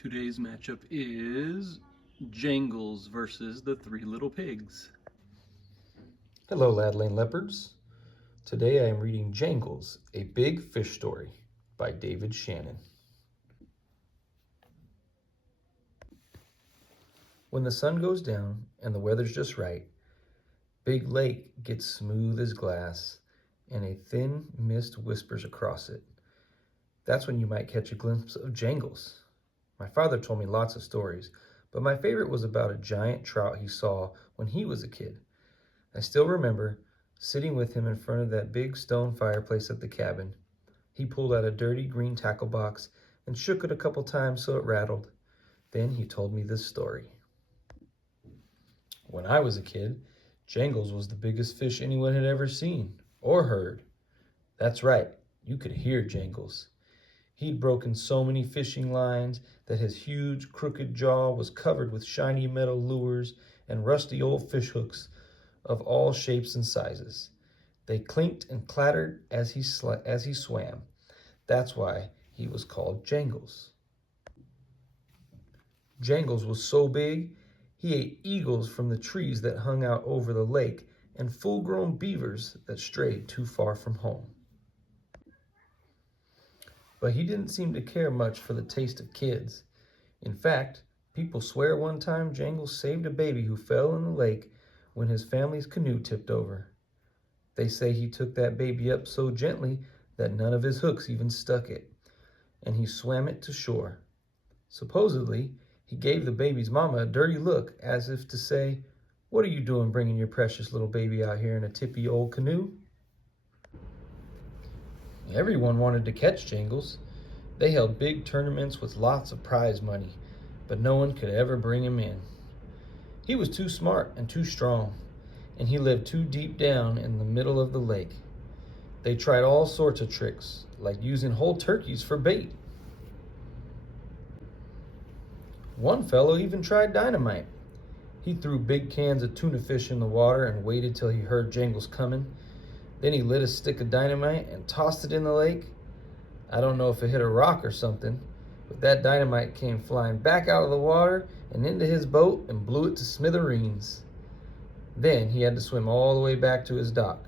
Today's matchup is Jangles versus the Three Little Pigs. Hello, Lad Lane Leopards. Today I am reading Jangles, a Big Fish Story by David Shannon. When the sun goes down and the weather's just right, Big Lake gets smooth as glass and a thin mist whispers across it. That's when you might catch a glimpse of Jangles. My father told me lots of stories, but my favorite was about a giant trout he saw when he was a kid. I still remember sitting with him in front of that big stone fireplace at the cabin. He pulled out a dirty green tackle box and shook it a couple times so it rattled. Then he told me this story. When I was a kid, Jangles was the biggest fish anyone had ever seen or heard. That's right, you could hear Jangles. He'd broken so many fishing lines that his huge, crooked jaw was covered with shiny metal lures and rusty old fish hooks of all shapes and sizes. They clinked and clattered as he swam. That's why he was called Jangles. Jangles was so big, he ate eagles from the trees that hung out over the lake and full-grown beavers that strayed too far from home. But he didn't seem to care much for the taste of kids. In fact, people swear one time Jangles saved a baby who fell in the lake when his family's canoe tipped over. They say he took that baby up so gently that none of his hooks even stuck it, and he swam it to shore. Supposedly, he gave the baby's mama a dirty look as if to say, "What are you doing bringing your precious little baby out here in a tippy old canoe?" Everyone wanted to catch Jangles. They held big tournaments with lots of prize money, but no one could ever bring him in. He was too smart and too strong, and he lived too deep down in the middle of the lake. They tried all sorts of tricks, like using whole turkeys for bait. One fellow even tried dynamite. He threw big cans of tuna fish in the water and waited till he heard Jangles coming. Then he lit a stick of dynamite and tossed it in the lake. I don't know if it hit a rock or something, but that dynamite came flying back out of the water and into his boat and blew it to smithereens. Then he had to swim all the way back to his dock.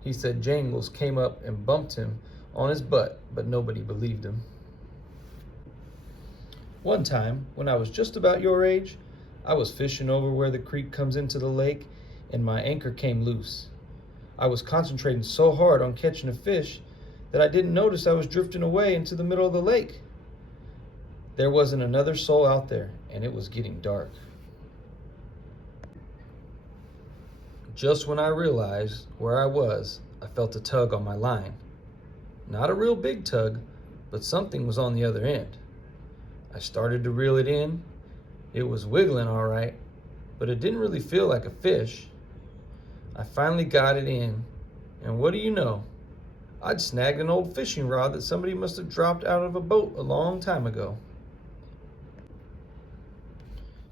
He said Jangles came up and bumped him on his butt, but nobody believed him. One time, when I was just about your age, I was fishing over where the creek comes into the lake, and my anchor came loose. I was concentrating so hard on catching a fish that I didn't notice I was drifting away into the middle of the lake. There wasn't another soul out there, and it was getting dark. Just when I realized where I was, I felt a tug on my line. Not a real big tug, but something was on the other end. I started to reel it in. It was wiggling all right, but it didn't really feel like a fish. I finally got it in, and what do you know? I'd snagged an old fishing rod that somebody must have dropped out of a boat a long time ago.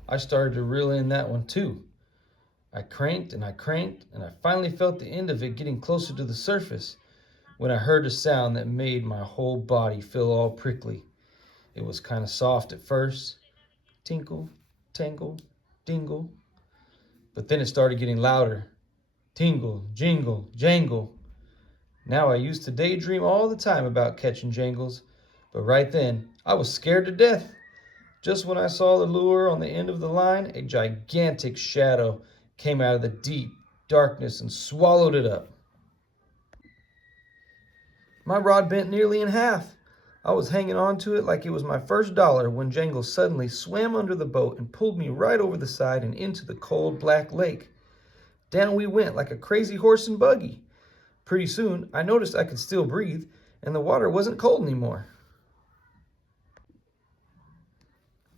I started to reel in that one too. I cranked, and I finally felt the end of it getting closer to the surface when I heard a sound that made my whole body feel all prickly. It was kind of soft at first, tinkle, tangle, dingle, but then it started getting louder. Tingle, jingle, jangle. Now I used to daydream all the time about catching Jangles, but right then I was scared to death. Just when I saw the lure on the end of the line, a gigantic shadow came out of the deep darkness and swallowed it up. My rod bent nearly in half. I was hanging on to it like it was my first dollar when Jangles suddenly swam under the boat and pulled me right over the side and into the cold black lake. Down we went like a crazy horse and buggy. Pretty soon, I noticed I could still breathe, and the water wasn't cold anymore.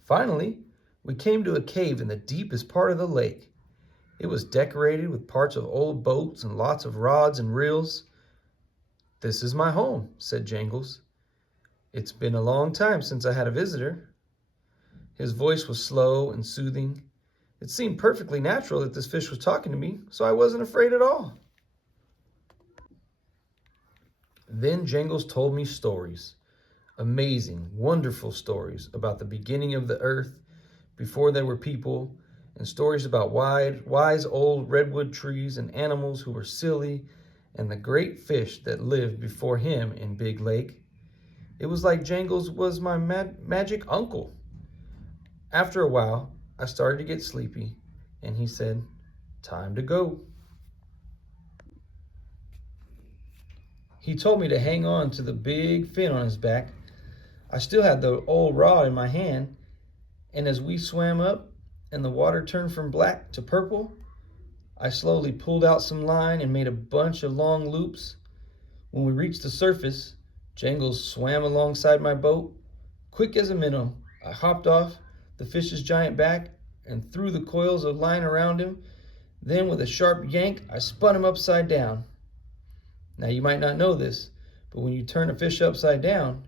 Finally, we came to a cave in the deepest part of the lake. It was decorated with parts of old boats and lots of rods and reels. "This is my home," said Jangles. "It's been a long time since I had a visitor." His voice was slow and soothing. It seemed perfectly natural that this fish was talking to me, so I wasn't afraid at all. Then Jangles told me stories. Amazing, wonderful stories about the beginning of the earth before there were people, and stories about wise old redwood trees and animals who were silly, and the great fish that lived before him in Big Lake. It was like Jangles was my magic uncle. After a while, I started to get sleepy, and he said, "Time to go." He told me to hang on to the big fin on his back. I still had the old rod in my hand, and as we swam up and the water turned from black to purple, I slowly pulled out some line and made a bunch of long loops. When we reached the surface, Jangles swam alongside my boat. Quick as a minnow, I hopped off the fish's giant back and threw the coils of line around him. Then with a sharp yank, I spun him upside down. Now you might not know this, but when you turn a fish upside down,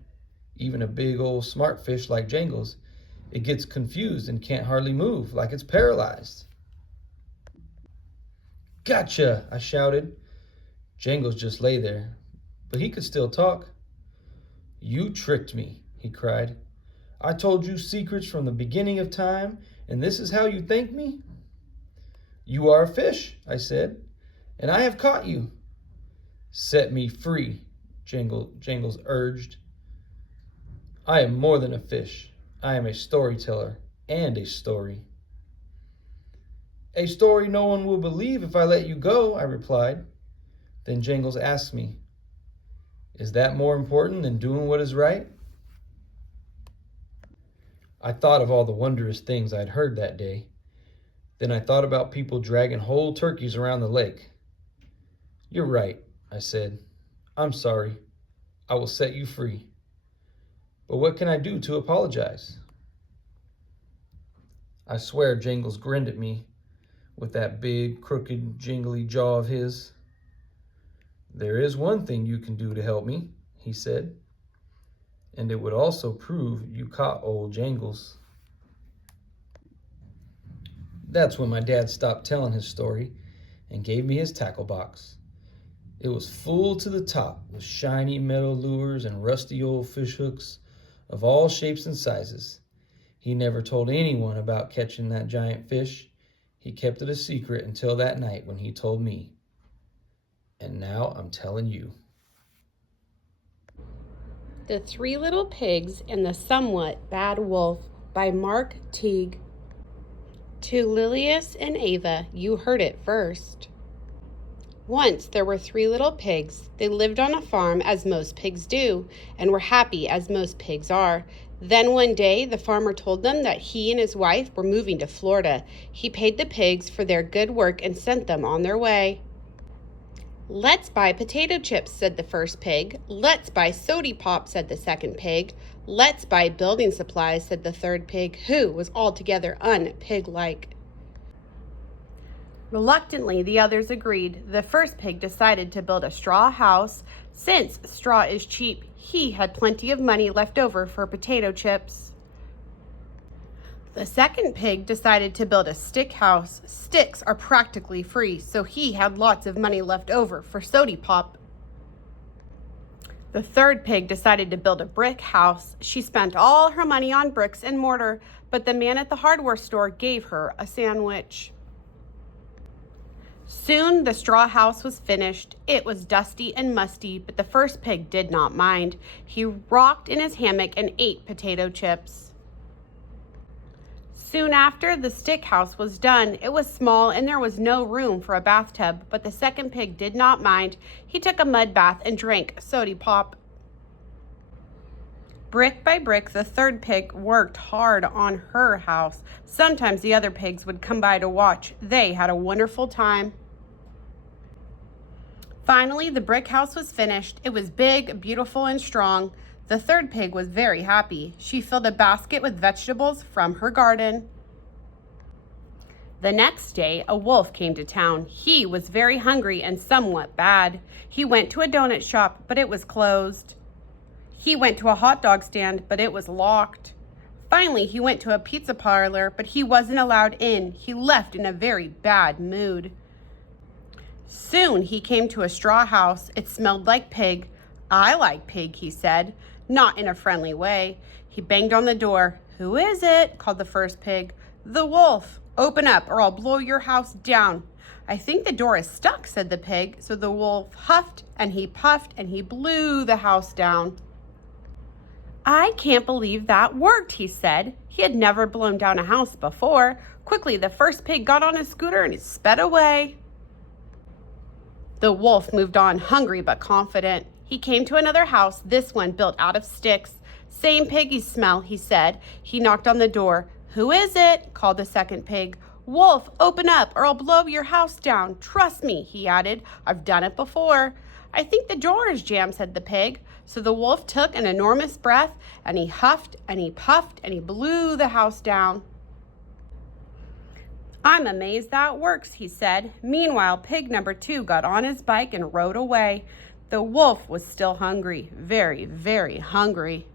even a big old smart fish like Jangles, it gets confused and can't hardly move, like it's paralyzed. "Gotcha!" I shouted. Jangles just lay there, but he could still talk. "You tricked me," he cried. "I told you secrets from the beginning of time, and this is how you thank me?" "You are a fish," I said, "and I have caught you." "Set me free," Jangles urged. "I am more than a fish. I am a storyteller and a story." "A story no one will believe if I let you go," I replied. Then Jangles asked me, "Is that more important than doing what is right?" I thought of all the wondrous things I'd heard that day. Then I thought about people dragging whole turkeys around the lake. "You're right," I said. "I'm sorry. I will set you free. But what can I do to apologize?" I swear Jangles grinned at me with that big, crooked, jingly jaw of his. "There is one thing you can do to help me," he said, "and it would also prove you caught old Jangles." That's when my dad stopped telling his story and gave me his tackle box. It was full to the top with shiny metal lures and rusty old fish hooks of all shapes and sizes. He never told anyone about catching that giant fish. He kept it a secret until that night when he told me. And now I'm telling you. The Three Little Pigs and the Somewhat Bad Wolf by Mark Teague. To Lilius and Ava, you heard it first. Once there were 3 little pigs. They lived on a farm as most pigs do, and were happy as most pigs are. Then one day, the farmer told them that he and his wife were moving to Florida. He paid the pigs for their good work and sent them on their way. "Let's buy potato chips," said the first pig. "Let's buy sody pop," said the second pig. "Let's buy building supplies," said the third pig, who was altogether un-pig-like. Reluctantly, the others agreed. The first pig decided to build a straw house. Since straw is cheap, he had plenty of money left over for potato chips. The second pig decided to build a stick house. Sticks are practically free, so he had lots of money left over for sody pop. The third pig decided to build a brick house. She spent all her money on bricks and mortar, but the man at the hardware store gave her a sandwich. Soon the straw house was finished. It was dusty and musty, but the first pig did not mind. He rocked in his hammock and ate potato chips. Soon after, the stick house was done. It was small and there was no room for a bathtub, but the second pig did not mind. He took a mud bath and drank sody pop. Brick by brick, the third pig worked hard on her house. Sometimes the other pigs would come by to watch. They had a wonderful time. Finally, the brick house was finished. It was big, beautiful, and strong. The third pig was very happy. She filled a basket with vegetables from her garden. The next day, a wolf came to town. He was very hungry and somewhat bad. He went to a donut shop, but it was closed. He went to a hot dog stand, but it was locked. Finally, he went to a pizza parlor, but he wasn't allowed in. He left in a very bad mood. Soon he came to a straw house. It smelled like pig. "I like pig," he said. not in a friendly way. He banged on the door. "Who is it?" called the first pig. "The wolf. Open up or I'll blow your house down." "I think the door is stuck," said the pig. So the wolf huffed and he puffed and he blew the house down. "I can't believe that worked," he said. He had never blown down a house before. Quickly, the first pig got on his scooter and he sped away. The wolf moved on, hungry but confident. He came to another house, this one built out of sticks. "Same piggy smell," he said. He knocked on the door. "Who is it?" called the second pig. "Wolf, open up or I'll blow your house down. Trust me," he added. "I've done it before." "I think the door is jammed," said the pig. So the wolf took an enormous breath and he huffed and he puffed and he blew the house down. "I'm amazed that works," he said. Meanwhile, pig number 2 got on his bike and rode away. The wolf was still hungry, very, very hungry.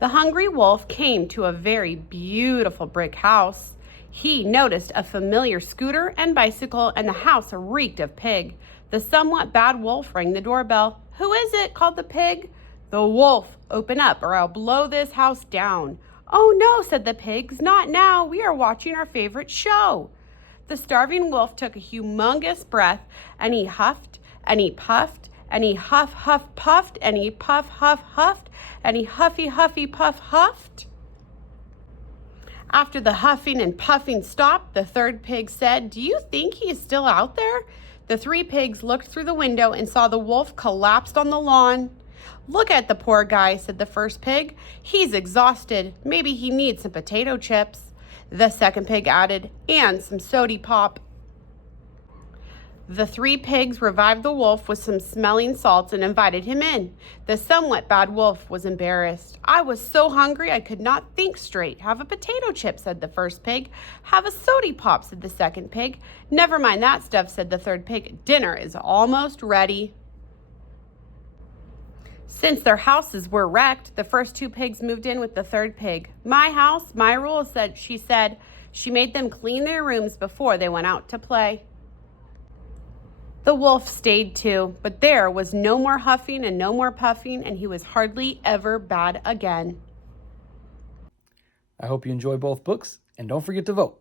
The hungry wolf came to a very beautiful brick house. He noticed a familiar scooter and bicycle, and the house reeked of pig. The somewhat bad wolf rang the doorbell. "Who is it?" called the pig. "The wolf. Open up or I'll blow this house down." "Oh no," said the pigs, "not now. We are watching our favorite show." The starving wolf took a humongous breath and he huffed and he puffed and he huff puffed and he puff huffed and he huffy puff huffed. After the huffing and puffing stopped, the third pig said, "Do you think he is still out there?" The 3 pigs looked through the window and saw the wolf collapsed on the lawn. "Look at the poor guy," said the first pig. "He's exhausted. Maybe he needs some potato chips." The second pig added, "And some sody pop." The 3 pigs revived the wolf with some smelling salts and invited him in. The somewhat bad wolf was embarrassed. "I was so hungry I could not think straight." "Have a potato chip," said the first pig. "Have a sody pop," said the second pig. "Never mind that stuff," said the third pig. "Dinner is almost ready." Since their houses were wrecked, the first 2 pigs moved in with the third pig. "My house, my rules," she said. She made them clean their rooms before they went out to play. The wolf stayed too, but there was no more huffing and no more puffing, and he was hardly ever bad again. I hope you enjoy both books, and don't forget to vote.